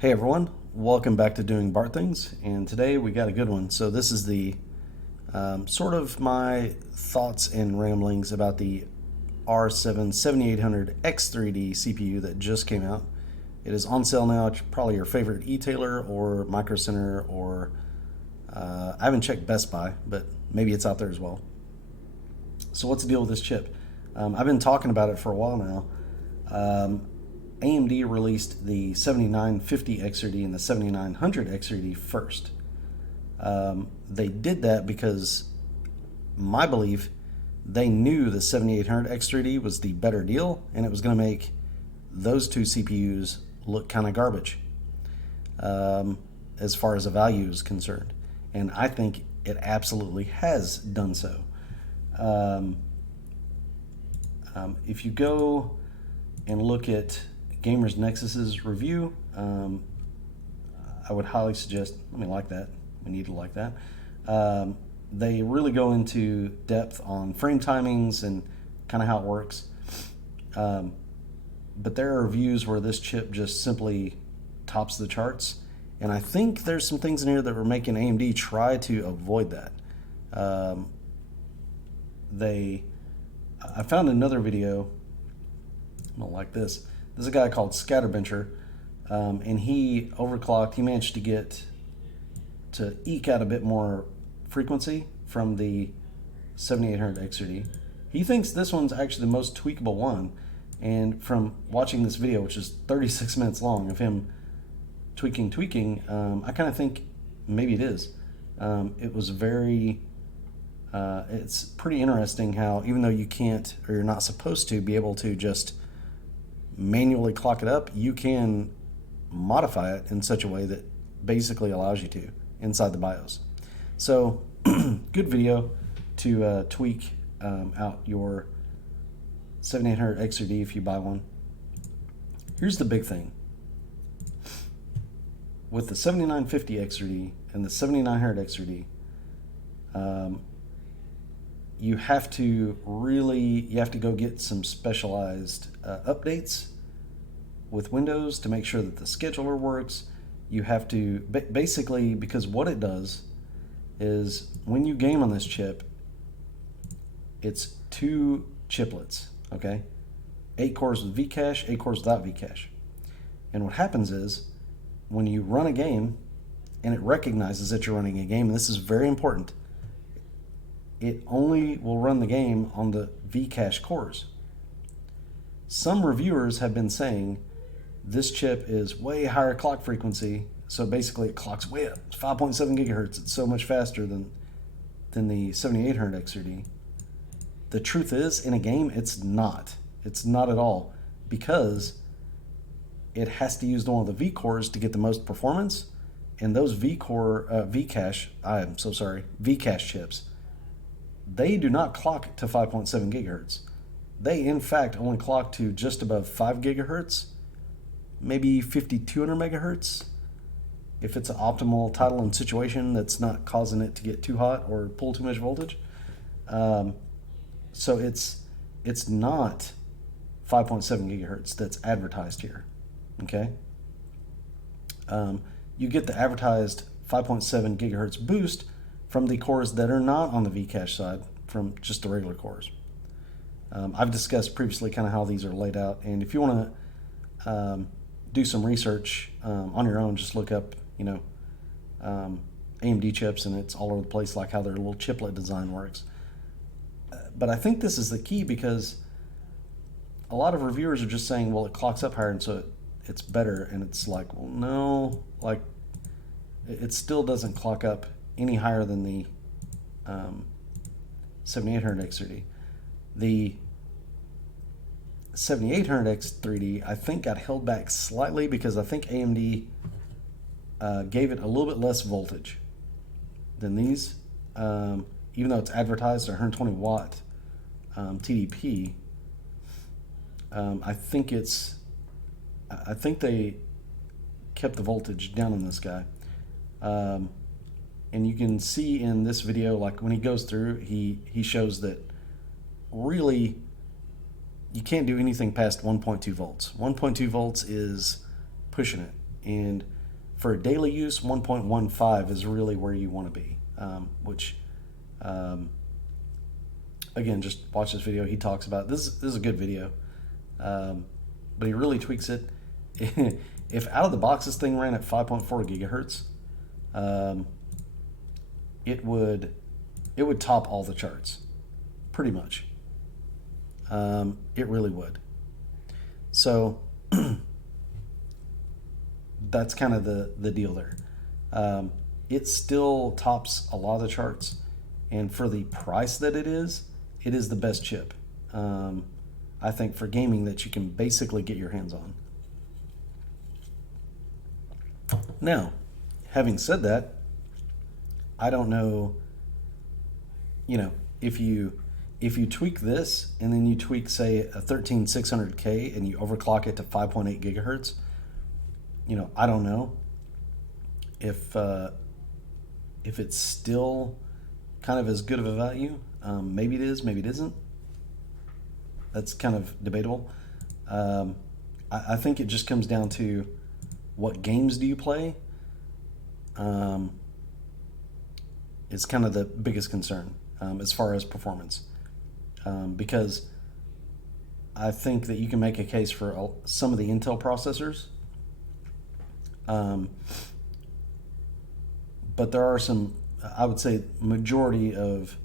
Hey everyone, welcome back to Doing Bart Things, and today we got a good one. So this is the sort of my thoughts and ramblings about the R7 7800X3D CPU that just came out. It is on sale now. It's probably your favorite e-tailer or Micro Center or I haven't checked Best Buy, but maybe it's out there as well. So what's the deal with this chip? I've been talking about it for a while now. AMD released the 7950 XRD and the 7900 XRD first. They did that because, my belief, they knew the 7800 X3D was the better deal, and it was going to make those two CPUs look kind of garbage as far as the value is concerned. And I think it absolutely has done so. If you go and look at Gamers Nexus's review, I would highly suggest, let me like that, we need to like that. They really go into depth on frame timings and kind of how it works. But there are reviews where this chip just simply tops the charts. And I think there's some things in here that were making AMD try to avoid that. I found another video, I don't like this. There's a guy called Scatterbencher, and he overclocked. He managed to get to eke out a bit more frequency from the 7800 XRD. He thinks this one's actually the most tweakable one, and from watching this video, which is 36 minutes long, of him tweaking, I kind of think maybe it is. It was very, it's pretty interesting how even though you can't, or you're not supposed to be able to just manually clock it up, you can modify it in such a way that basically allows you to inside the BIOS. So good video to tweak out your 7800 XRD if you buy one. Here's the big thing. With the 7950 XRD and the 7900 XRD, you have to go get some specialized updates with Windows to make sure that the scheduler works. You have to basically, because what it does is when you game on this chip, it's two chiplets, okay? 8 cores with Vcache, 8 cores without Vcache. And what happens is when you run a game and it recognizes that you're running a game, and this is very important, it only will run the game on the Vcache cores. Some reviewers have been saying this chip is way higher clock frequency, so basically it clocks way up. It's 5.7 gigahertz. It's so much faster than the 7800 XRD. The truth is, in a game, it's not. It's not at all, because it has to use one of the V cores to get the most performance, and those Vcache chips, they do not clock to 5.7 gigahertz. They, in fact, only clock to just above 5 gigahertz, maybe 5200 megahertz, if it's an optimal title and situation that's not causing it to get too hot or pull too much voltage. So it's not 5.7 gigahertz that's advertised here, okay? You get the advertised 5.7 gigahertz boost from the cores that are not on the Vcache side, from just the regular cores. I've discussed previously kind of how these are laid out, and if you want to do some research on your own, just look up, AMD chips, and it's all over the place, like how their little chiplet design works. But I think this is the key, because a lot of reviewers are just saying, well, it clocks up higher, and so it's better, and it's like, well, no, like, it still doesn't clock up any higher than the 7800 XRD. The 7800 X3D, I think, got held back slightly because I think AMD gave it a little bit less voltage than these. Even though it's advertised at 120 watt TDP, I think they kept the voltage down on this guy. And you can see in this video, like when he goes through, he shows that really you can't do anything past 1.2 volts. 1.2 volts is pushing it. And for daily use, 1.15 is really where you want to be, which, again, just watch this video. He talks about this. This is a good video, but he really tweaks it. If out of the box this thing ran at 5.4 gigahertz, it would top all the charts, pretty much. It really would. So that's kind of the deal there. It still tops a lot of the charts, and for the price that it is the best chip, I think, for gaming that you can basically get your hands on. Now, having said that, I don't know, if you tweak this and then you tweak, say, a 13600K and you overclock it to 5.8 gigahertz, I don't know if it's still kind of as good of a value. Maybe it is, maybe it isn't. That's kind of debatable. I think it just comes down to what games do you play. Is kind of the biggest concern as far as performance. Because I think that you can make a case for some of the Intel processors. But there are some, I would say, majority of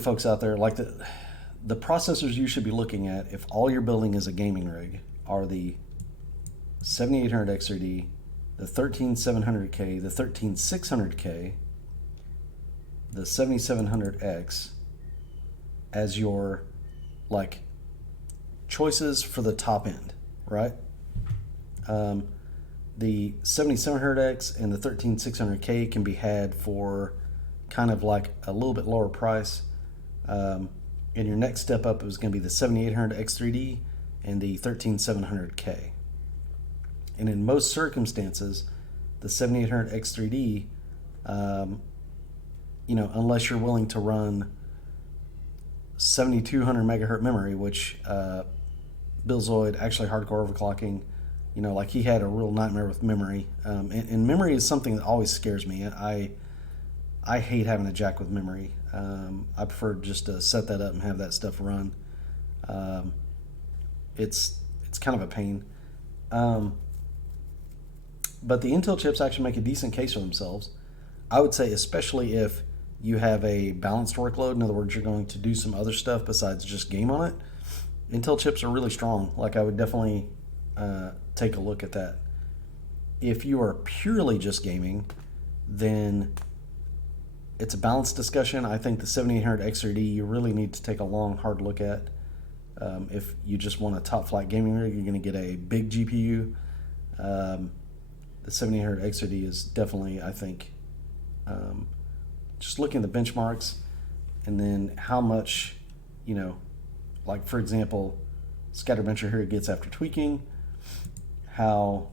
folks out there, like the processors you should be looking at if all you're building is a gaming rig are the 7800X3D, the 13700K, the 13600K, the 7700X as your choices for the top end, right? The 7700X and the 13600K can be had for kind of like a little bit lower price. And your next step up is going to be the 7800X3D and the 13700K. And in most circumstances, the 7800X3D, unless you're willing to run 7200 megahertz memory, which Bill Zoid, actually hardcore overclocking, he had a real nightmare with memory. And memory is something that always scares me. I hate having a jack with memory. I prefer just to set that up and have that stuff run. It's kind of a pain. But the Intel chips actually make a decent case for themselves. I would say, especially if you have a balanced workload, in other words, you're going to do some other stuff besides just game on it, Intel chips are really strong. I would definitely take a look at that. If you are purely just gaming, then it's a balanced discussion. I think the 7800X3D you really need to take a long, hard look at. If you just want a top flight gaming rig, you're going to get a big GPU. The 7800X3D is definitely, I think, just looking at the benchmarks and then how much, for example, Scatterbencher here gets after tweaking, how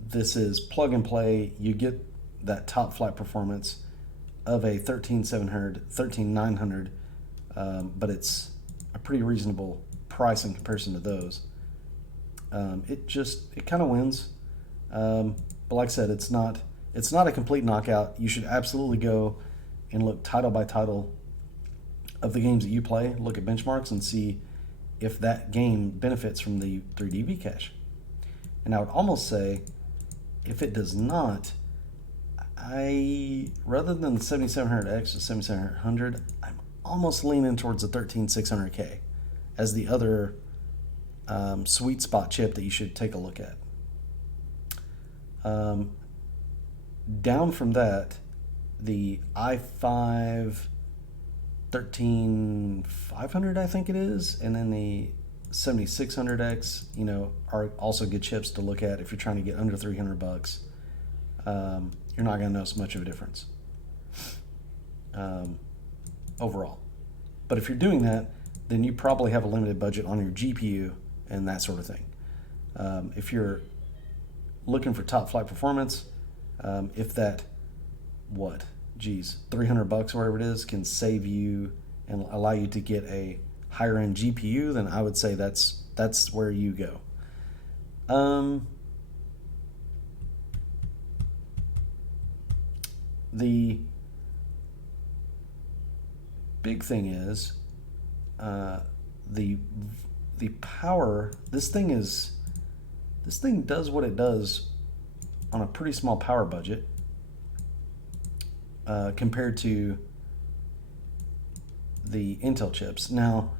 this is plug and play. You get that top flight performance of a 13700, 13900, but it's a pretty reasonable price in comparison to those. It kind of wins. But like I said, it's not a complete knockout. You should absolutely go and look title by title of the games that you play, look at benchmarks and see if that game benefits from the 3D V-cache. And I would almost say, if it does not, rather than the 7700X or 7700, I'm almost leaning towards the 13600K as the other sweet spot chip that you should take a look at. Down from that, the i5 13500, I think it is, and then the 7600X, are also good chips to look at if you're trying to get under $300. You're not going to notice much of a difference overall. But if you're doing that, then you probably have a limited budget on your GPU and that sort of thing. If you're looking for top flight performance, if that, $300 or whatever it is, can save you and allow you to get a higher end GPU, then I would say that's where you go. Um, the big thing is uh, the the power. This thing does what it does on a pretty small power budget compared to the Intel chips. Now,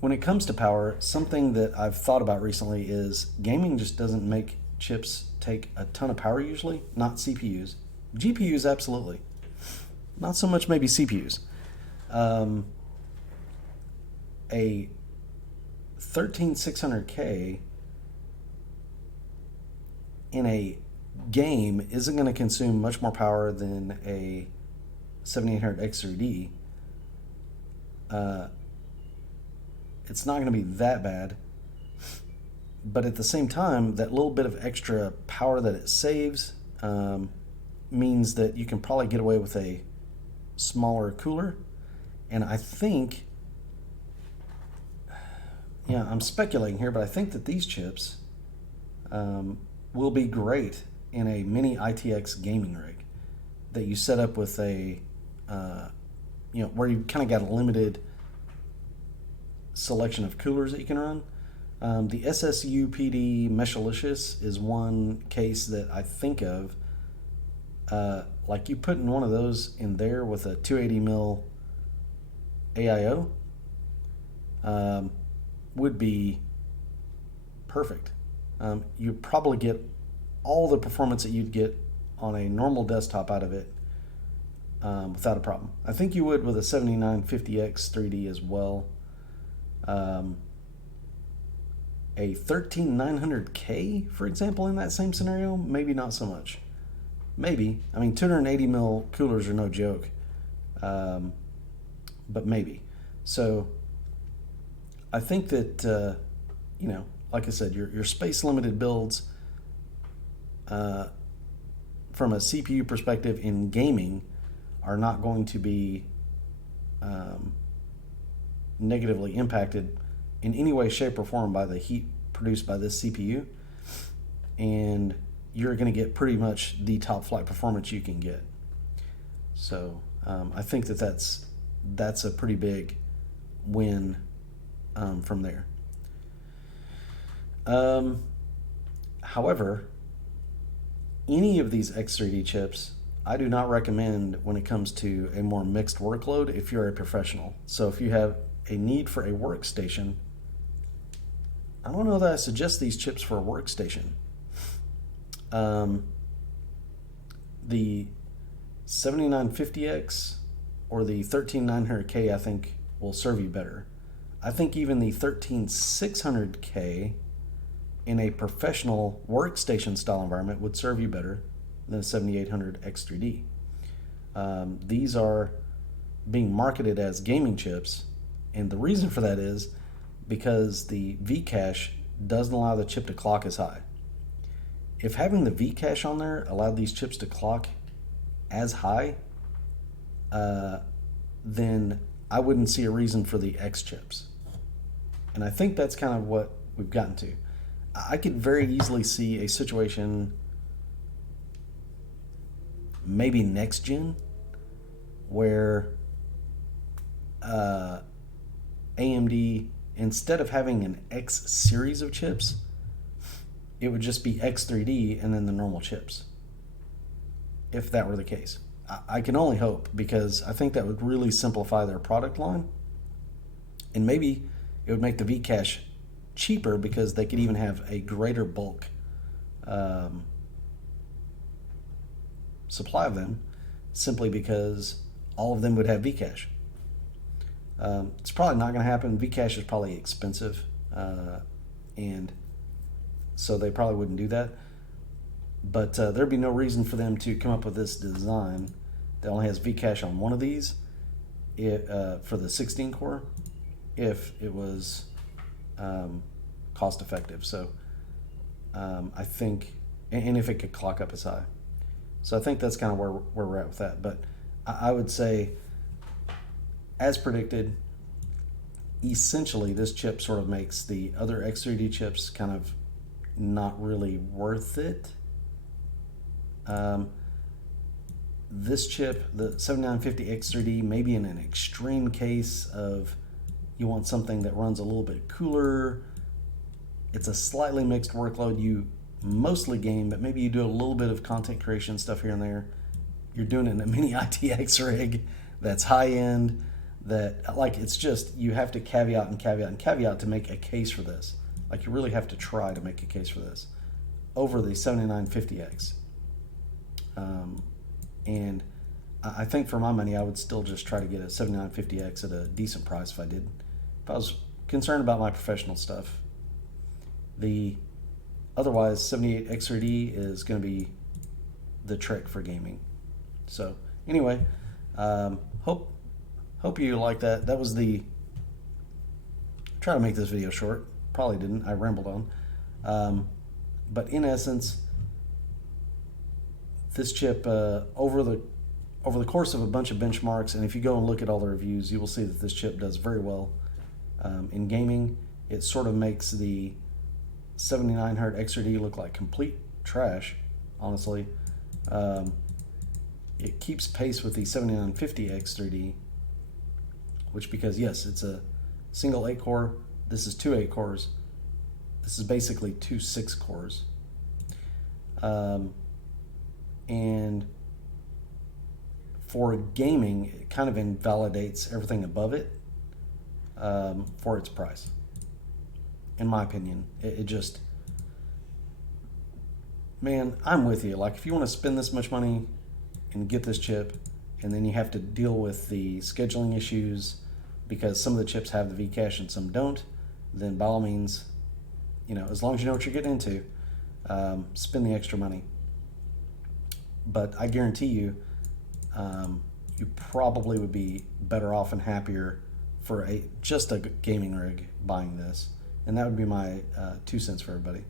when it comes to power, something that I've thought about recently is gaming just doesn't make chips take a ton of power usually, not CPUs. GPUs, absolutely. Not so much maybe CPUs. Um, a 13600K in a game isn't going to consume much more power than a 7800 X3D. Uh, it's not going to be that bad, but at the same time, that little bit of extra power that it saves means that you can probably get away with a smaller cooler. And I think, yeah, I'm speculating here, but I think that these chips will be great in a mini ITX gaming rig that you set up with a, where you kind of got a limited selection of coolers that you can run. The SSU PD Meshalicious is one case that I think of. Like you putting one of those in there with a 280 mil AIO would be perfect. You'd probably get all the performance that you'd get on a normal desktop out of it without a problem. I think you would with a 7950X 3D as well. A 13900K, for example, in that same scenario, maybe not so much. Maybe. I mean, 280 mil coolers are no joke. But maybe. So I think that, like I said, your space limited builds from a CPU perspective in gaming are not going to be negatively impacted in any way, shape, or form by the heat produced by this CPU. And you're going to get pretty much the top flight performance you can get. So I think that that's a pretty big win from there. However, any of these X3D chips, I do not recommend when it comes to a more mixed workload if you're a professional. So if you have a need for a workstation, I don't know that I suggest these chips for a workstation. The 7950X or the 13900K I think will serve you better. I think even the 13600K in a professional workstation style environment would serve you better than a 7800 X3D. These are being marketed as gaming chips, and the reason for that is because the Vcache doesn't allow the chip to clock as high. If having the Vcache on there allowed these chips to clock as high, then I wouldn't see a reason for the X chips. And I think that's kind of what we've gotten to. I could very easily see a situation, maybe next gen, where AMD, instead of having an X series of chips, it would just be X3D and then the normal chips. If that were the case, I can only hope, because I think that would really simplify their product line, and maybe it would make the Vcache cheaper because they could even have a greater bulk supply of them, simply because all of them would have Vcache. It's probably not going to happen. Vcache is probably expensive, and so they probably wouldn't do that. But there'd be no reason for them to come up with this design that only has Vcache on one of these for the 16 core if it was cost effective. So I think, and if it could clock up as high. So I think that's kind of where we're at with that. But I would say as predicted, essentially this chip sort of makes the other X3D chips kind of not really worth it. This chip, the 7950 X3D, maybe in an extreme case of you want something that runs a little bit cooler. It's a slightly mixed workload. You mostly game, but maybe you do a little bit of content creation stuff here and there. You're doing it in a mini ITX rig that's high end, that like it's just, you have to caveat and caveat and caveat to make a case for this. Like you really have to try to make a case for this over the 7950X. And I think for my money, I would still just try to get a 7950X at a decent price if I did. If I was concerned about my professional stuff. The otherwise 78X3D is going to be the trick for gaming. So anyway, hope you like that. That was the, try to make this video short. Probably didn't. I rambled on. But in essence, this chip over the course of a bunch of benchmarks, and if you go and look at all the reviews, you will see that this chip does very well in gaming. It sort of makes the 7900 X3D look like complete trash, honestly. It keeps pace with the 7950 X3D, which, because yes, it's a single 8 core, this is 2 8 cores, this is basically 2 6 cores. And for gaming, it kind of invalidates everything above it for its price. In my opinion, it just, man, I'm with you. Like if you want to spend this much money and get this chip, and then you have to deal with the scheduling issues because some of the chips have the Vcache and some don't, then by all means, you know, as long as you know what you're getting into, spend the extra money. But I guarantee you, you probably would be better off and happier for just a gaming rig buying this. And that would be my 2 cents for everybody.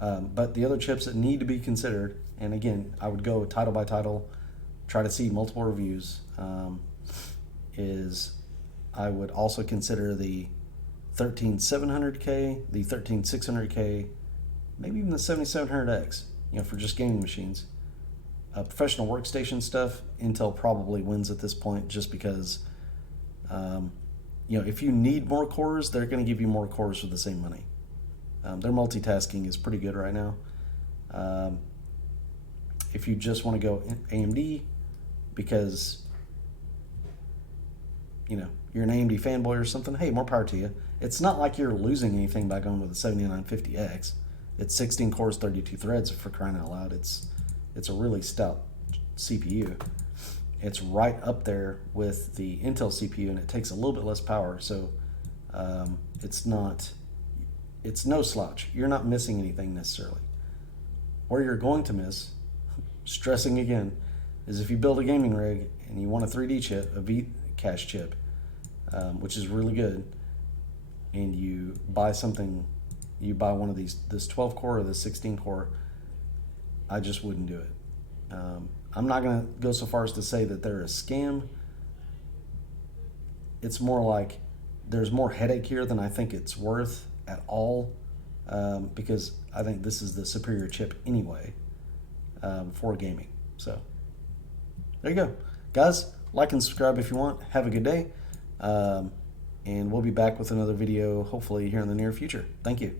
But the other chips that need to be considered, and again, I would go title by title, try to see multiple reviews, is I would also consider the 13700K, the 13600K, maybe even the 7700X, you know, for just gaming machines. Professional workstation stuff, Intel probably wins at this point, just because you know, if you need more cores, they're going to give you more cores for the same money. Their multitasking is pretty good right now. If you just want to go AMD because, you know, you're an AMD fanboy or something, hey, more power to you. It's not like you're losing anything by going with the 7950X. It's 16 cores, 32 threads, for crying out loud. It's a really stout CPU. It's right up there with the Intel CPU, and it takes a little bit less power, so it's no slouch. You're not missing anything necessarily. Where you're going to miss, stressing again, is if you build a gaming rig and you want a 3D chip, a Vcache chip, which is really good, and you buy one of these, this 12 core or this 16 core, I just wouldn't do it. I'm not going to go so far as to say that they're a scam. It's more like there's more headache here than I think it's worth at all, because I think this is the superior chip anyway for gaming. So there you go. Guys, like and subscribe if you want. Have a good day. And we'll be back with another video hopefully here in the near future. Thank you.